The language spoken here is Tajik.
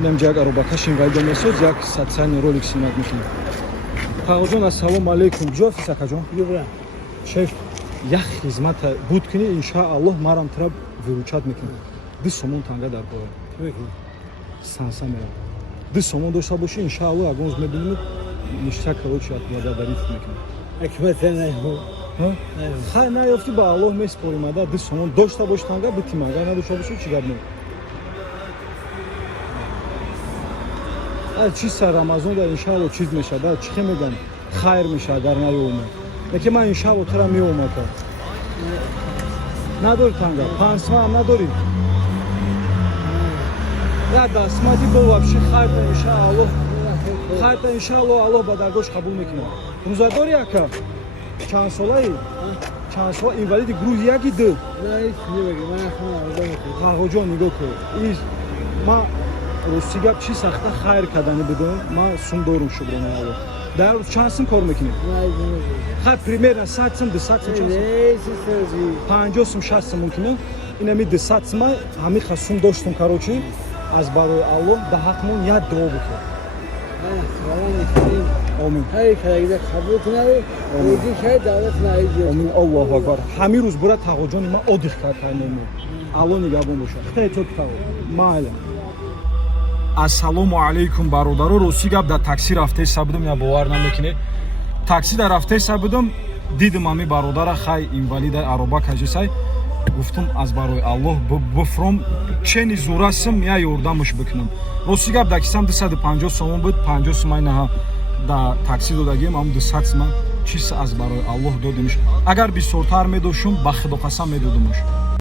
Немҷак аробакашин вайда месоз як социальный ролик снимать мекунем. Тағоҷон ассалому алейкум. Ҷо фисакаҷон. Юбра. Шеф, як хизмат буд кини иншааллоҳ марам тараб виручат мекунем. 2 сомон танга дар бора. Санса мера. 2 сомон дошта боши иншааллоҳ агонз мебинем ништак короче благодарит мекунем. Акмат найху. Хай наёфти ба Аллоҳ меспорим ада 2 сомон дошта бош танга битим агар надошта боши чӣ гап не. Чиса Рамазон да иншааллоҳ чиз мешавад, чӣ мегӯям, хайр меша агар наёмад. Яке ман иншааллоҳ тара меомад. Надори танга, пансма ҳам надори. Я дастмати бо вообще хайрта иншааллоҳ. Хайрта иншааллоҳ Аллоҳ ба даргоҳш қабул мекунад. Рӯза дори ака? Чанд солаи? Чанд сола инвалиди гурӯҳи яки ду? Тағоҷон нигоҳ кун. Ман рости гап чӣ сахта хайр кардани бидон, ман сум дорум шукронаи Аллоҳ. Дар рӯз чанд сум кор мекунед? Хай примерно 100 сум, 200 сум, 50 сум, 60 сум мумкина. Инами 200 сум ҳамиха сум доштум короче аз барои Аллоҳ да ҳақмон як дуо бикун. Амин. Амин. Аллоҳу акбар. Ҳамин рӯз бура тағоҷони ман одих кардем. Аллоҳ нигаҳбон бошад. Хитаи майла. Ассалому алейкум бародаро. Рости гап дар такси рафтаиста будам, я бовар намекунед. Таксида рафтаиста будам, дидим ами бародара хай инвалида ароба кажисай. Гуфтум аз барои Аллоҳ бифром чени зурасим я ёрдамаш бикунам. Рости гап дар кисам 250 сомон буд, 50 сомон наҳа да такси додагим, ам 200 сомон чиз аз барои Аллоҳ додимш. Агар бисёртар медошум ба худо қасам медодимш.